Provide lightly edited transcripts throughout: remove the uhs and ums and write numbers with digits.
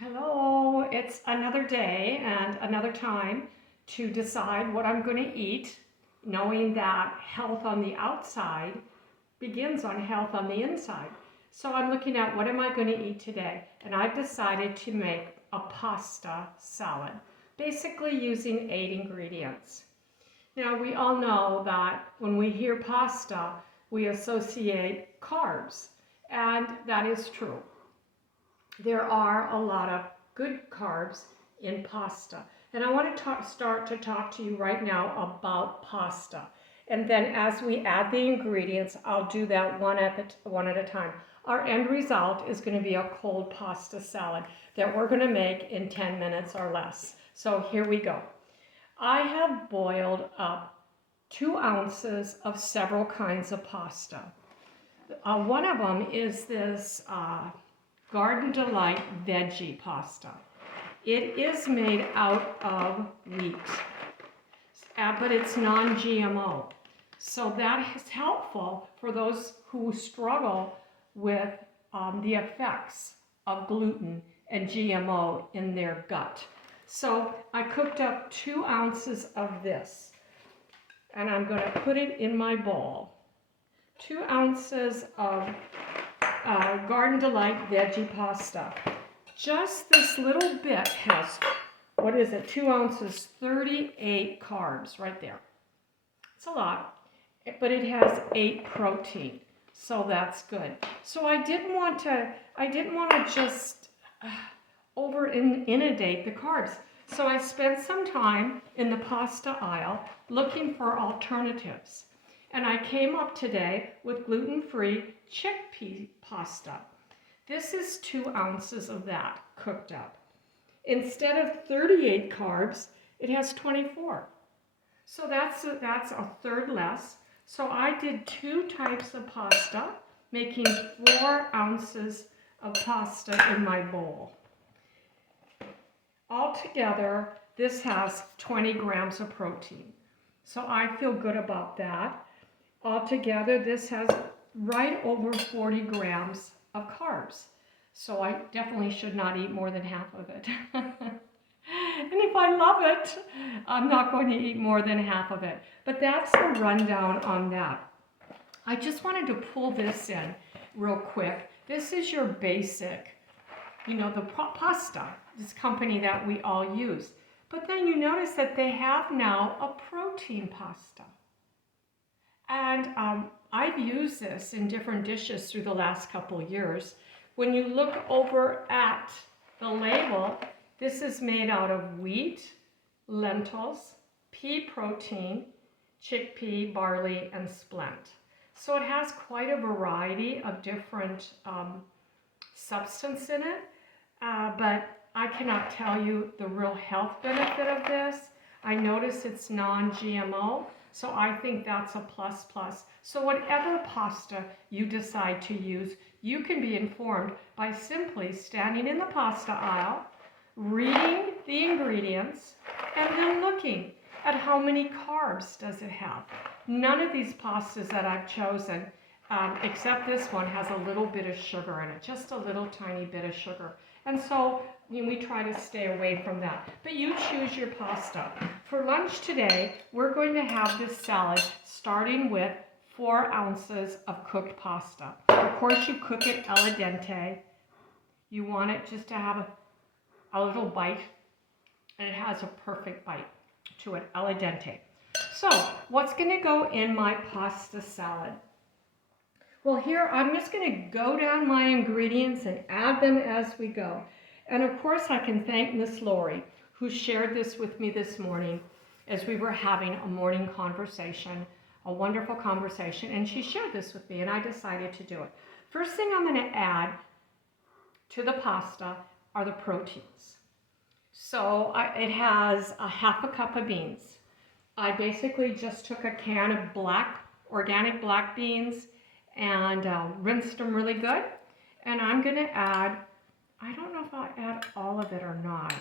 Hello, it's another day and another time to decide what I'm going to eat, knowing that health on the outside begins on health on the inside. So I'm looking at what am I going to eat today, and I've decided to make a pasta salad, basically using 8 ingredients. Now we all know that when we hear pasta, we associate carbs, and that is true. There are a lot of good carbs in pasta. And I want to start to talk to you right now about pasta. And then as we add the ingredients, I'll do that one at a time. Our end result is going to be a cold pasta salad that we're going to make in 10 minutes or less. So here we go. I have boiled up 2 ounces of several kinds of pasta. One of them is this Garden Delight veggie pasta. It is made out of wheat, but it's non-GMO. So that is helpful for those who struggle with the effects of gluten and GMO in their gut. So I cooked up 2 ounces of this, and I'm going to put it in my bowl. 2 ounces of Garden Delight veggie pasta. Just this little bit has, 2 ounces, 38 carbs right there. It's a lot, but it has 8 protein, so that's good. So I didn't want to just inundate the carbs. So I spent some time in the pasta aisle looking for alternatives. And I came up today with gluten-free chickpea pasta. This is 2 ounces of that cooked up. Instead of 38 carbs, it has 24. So that's a third less. So I did 2 types of pasta, making 4 ounces of pasta in my bowl. Altogether, this has 20 grams of protein. So I feel good about that. Altogether, this has right over 40 grams of carbs. So I definitely should not eat more than half of it. And if I love it, I'm not going to eat more than half of it. But that's the rundown on that. I just wanted to pull this in real quick. This is your basic, the pasta, this company that we all use. But then you notice that they have now a protein pasta. And I've used this in different dishes through the last couple years. When you look over at the label, this is made out of wheat, lentils, pea protein, chickpea, barley, and splent. So it has quite a variety of different substance in it, but I cannot tell you the real health benefit of this. I notice it's non-GMO. So I think that's a plus plus. So whatever pasta you decide to use, you can be informed by simply standing in the pasta aisle, reading the ingredients, and then looking at how many carbs does it have. None of these pastas that I've chosen, except this one, has a little bit of sugar in it, just a little tiny bit of sugar. And so we try to stay away from that. But you choose your pasta. For lunch today, we're going to have this salad starting with 4 ounces of cooked pasta. Of course, you cook it al dente. You want it just to have a little bite, and it has a perfect bite to it, al dente. So, what's going to go in my pasta salad? Well, here I'm just going to go down my ingredients and add them as we go. And of course, I can thank Miss Lori, who shared this with me this morning as we were having a morning conversation, a wonderful conversation, and she shared this with me, and I decided to do it. First thing I'm going to add to the pasta are the proteins. So it has a half a cup of beans. I basically just took a can of organic black beans and rinsed them really good. And I'm going to add, I don't know if I'll add all of it or not.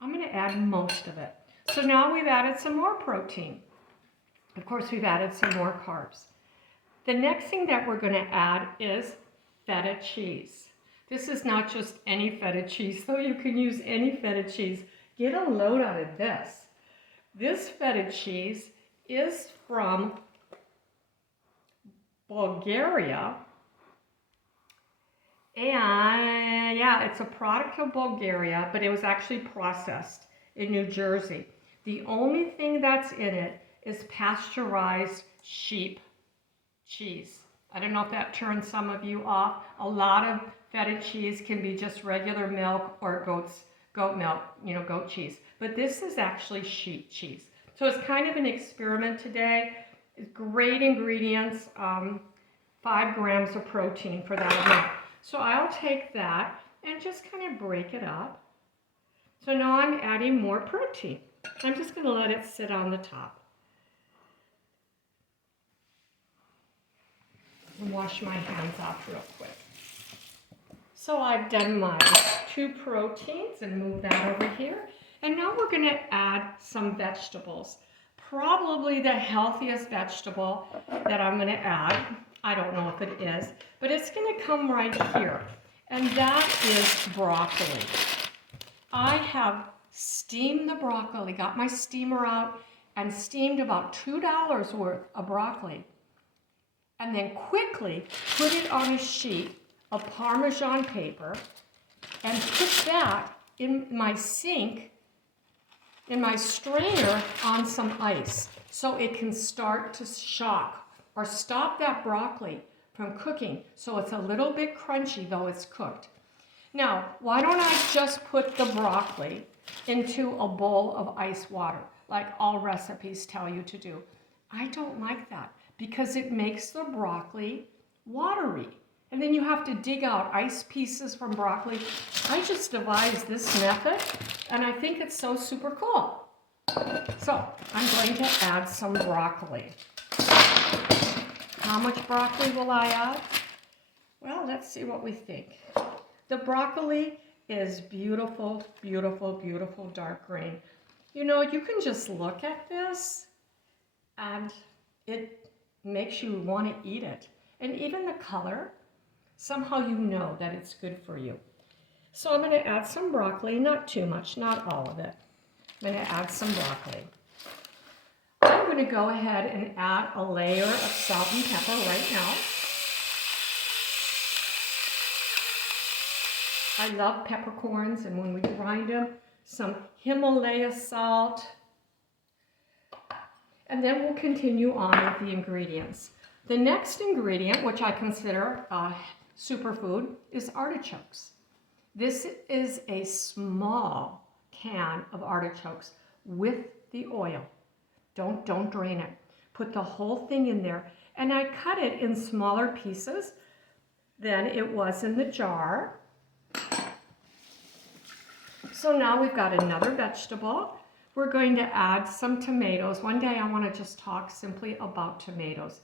I'm going to add most of it. So now we've added some more protein. Of course, we've added some more carbs. the next thing that we're going to add is feta cheese. This is not just any feta cheese, though you can use any feta cheese. Get a load out of this. This feta cheese is from Bulgaria. And yeah, it's a product of Bulgaria, but it was actually processed in New Jersey. The only thing that's in it is pasteurized sheep cheese. I don't know if that turns some of you off. A lot of feta cheese can be just regular milk or goat milk, goat cheese. But this is actually sheep cheese. So it's kind of an experiment today. It's great ingredients, 5 grams of protein for that amount. So I'll take that and just kind of break it up. So now I'm adding more protein. I'm just going to let it sit on the top. And wash my hands off real quick. So I've done my 2 proteins and move that over here. And now we're going to add some vegetables. Probably the healthiest vegetable that I'm going to add. I don't know if it is, but it's going to come right here. And that is broccoli. I have steamed the broccoli, got my steamer out, and steamed about $2 worth of broccoli. And then quickly put it on a sheet of Parmesan paper and put that in my sink, in my strainer on some ice so it can start to shock or stop that broccoli from cooking so it's a little bit crunchy though it's cooked. Now, why don't I just put the broccoli into a bowl of ice water like all recipes tell you to do? I don't like that because it makes the broccoli watery. And then you have to dig out ice pieces from broccoli. I just devised this method and I think it's so super cool. So I'm going to add some broccoli. How much broccoli will I add? Well, let's see what we think. The broccoli is beautiful, beautiful, beautiful dark green. You know, you can just look at this and it makes you want to eat it. And even the color, somehow you know that it's good for you. So I'm going to add some broccoli, not too much, not all of it. I'm going to add some broccoli. I'm going to go ahead and add a layer of salt and pepper right now. I love peppercorns, and when we grind them, some Himalaya salt. And then we'll continue on with the ingredients. The next ingredient, which I consider a superfood, is artichokes. This is a small can of artichokes with the oil. Don't drain it. Put the whole thing in there. And I cut it in smaller pieces than it was in the jar. So now we've got another vegetable. We're going to add some tomatoes. One day I want to just talk simply about tomatoes.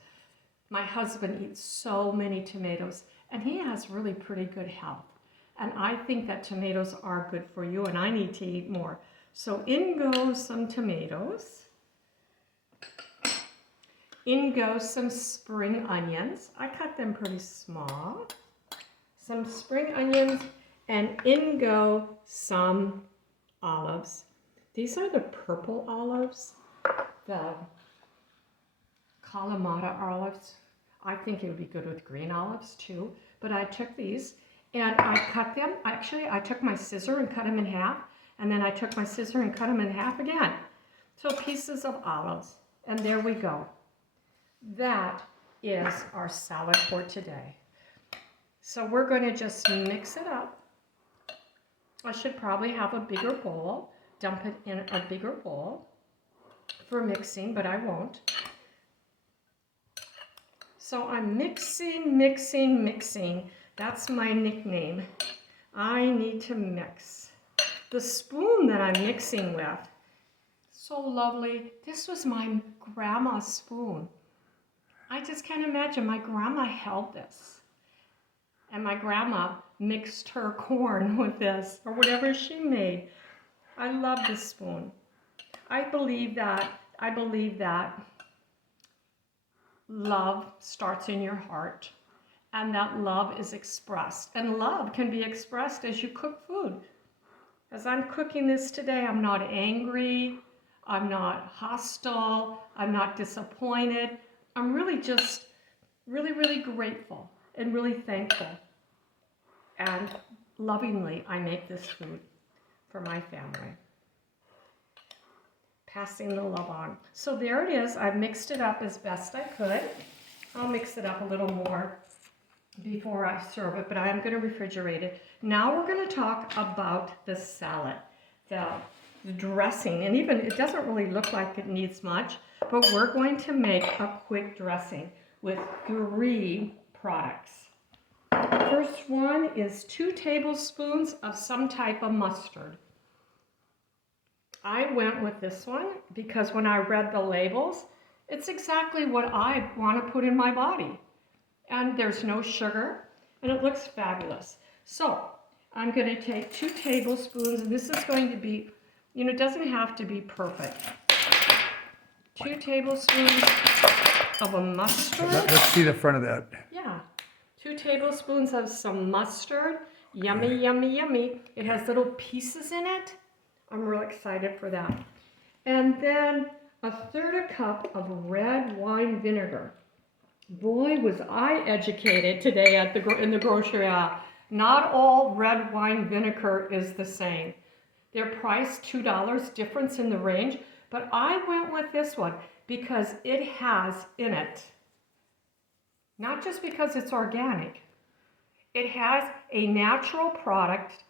My husband eats so many tomatoes and he has really pretty good health. And I think that tomatoes are good for you and I need to eat more. So in goes some tomatoes. In goes some spring onions. I cut them pretty small. Some spring onions, and in go some olives. These are the purple olives, the Kalamata olives. I think it would be good with green olives too, but I took these and I cut them. Actually, I took my scissor and cut them in half, and then I took my scissor and cut them in half again. So pieces of olives, and there we go. That is our salad for today. So we're going to just mix it up. I should probably have a bigger bowl, dump it in a bigger bowl for mixing, but I won't. So I'm mixing, mixing, mixing. That's my nickname. I need to mix. The spoon that I'm mixing with, so lovely. This was my grandma's spoon. I just can't imagine my grandma held this. And my grandma mixed her corn with this, or whatever she made. I love this spoon. I believe that love starts in your heart, and that love is expressed. And love can be expressed as you cook food. As I'm cooking this today, I'm not angry, I'm not hostile, I'm not disappointed. I'm really just really grateful and really thankful. And lovingly, I make this food for my family. Passing the love on. So there it is. I've mixed it up as best I could. I'll mix it up a little more before I serve it, but I am going to refrigerate it. Now we're going to talk about the salad, the dressing. And even it doesn't really look like it needs much, but we're going to make a quick dressing with 3 products. First one is 2 tablespoons of some type of mustard. I went with this one because when I read the labels, it's exactly what I want to put in my body. And there's no sugar, and it looks fabulous. So I'm going to take 2 tablespoons, and this is going to be, you know, it doesn't have to be perfect. 2 tablespoons of a mustard. Let's see the front of that. Yeah, 2 tablespoons of some mustard. Yummy, yummy, yummy. It has little pieces in it. I'm real excited for that. And then 1/3 cup of red wine vinegar. Boy, was I educated today at in the grocery aisle. Not all red wine vinegar is the same. They're priced $2 difference in the range, but I went with this one because it has in it, not just because it's organic, it has a natural product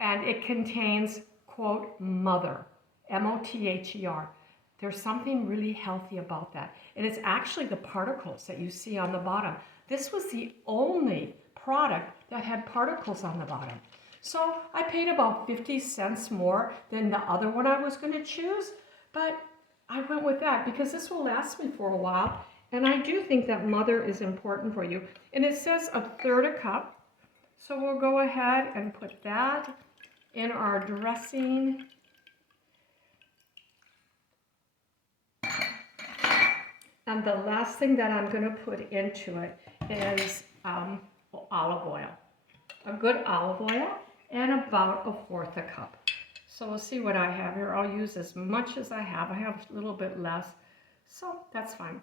and it contains, quote, mother, M-O-T-H-E-R. There's something really healthy about that. And it's actually the particles that you see on the bottom. This was the only product that had particles on the bottom. So I paid about 50 cents more than the other one I was going to choose, but I went with that because this will last me for a while. And I do think that mother is important for you. And it says 1/3 cup. So we'll go ahead and put that in our dressing. And the last thing that I'm going to put into it is olive oil. A good olive oil and about 1/4 cup. So we'll see what I have here. I'll use as much as I have. I have a little bit less, so that's fine.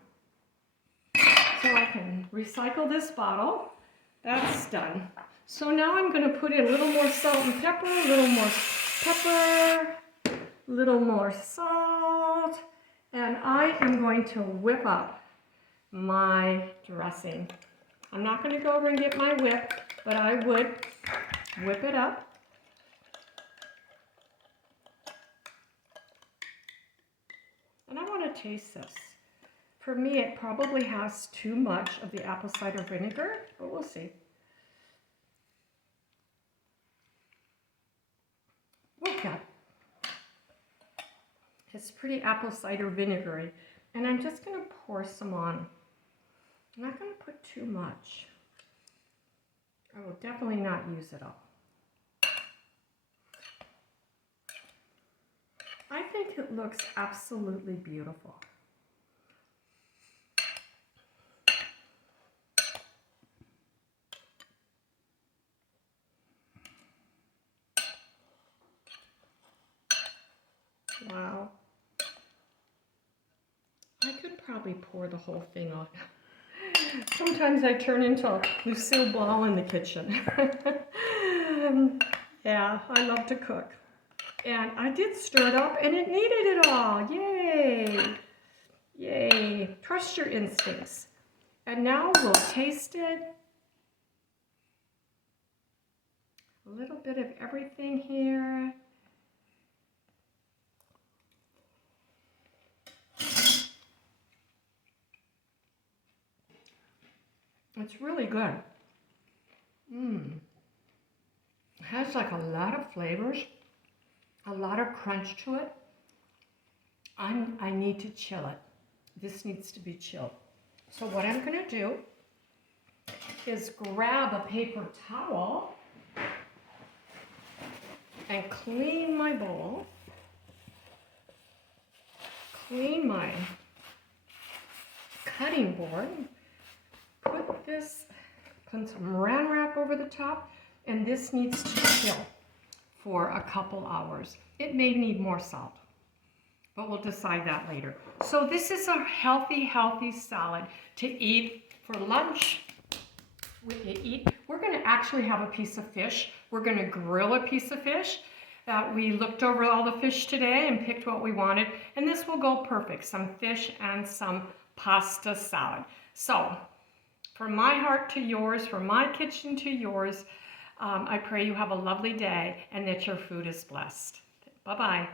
So I can recycle this bottle. That's done. So now I'm going to put in a little more salt and pepper, a little more pepper, a little more salt. And I am going to whip up my dressing. I'm not going to go over and get my whip, but I would whip it up. And I want to taste this. For me, it probably has too much of the apple cider vinegar, but we'll see. Okay. It's pretty apple cider vinegary, and I'm just going to pour some on. I'm not going to put too much. I will definitely not use it all. I think it looks absolutely beautiful. Wow. I could probably pour the whole thing on. Sometimes I turn into Lucille Ball in the kitchen. Yeah, I love to cook. And I did stir it up and it needed it all. Yay! Yay! Trust your instincts. And now we'll taste it. A little bit of everything here. It's really good. It has like a lot of flavors, a lot of crunch to it. I need to chill it. This needs to be chilled. So what I'm going to do is grab a paper towel and clean my bowl, cutting board. Put this, put some Saran Wrap over the top, and this needs to chill for a couple hours. It may need more salt, but we'll decide that later. So this is a healthy, healthy salad to eat for lunch. We're going to actually have a piece of fish. We're going to grill a piece of fish. We looked over all the fish today and picked what we wanted, and this will go perfect. Some fish and some pasta salad. So, from my heart to yours, from my kitchen to yours, I pray you have a lovely day and that your food is blessed. Bye-bye.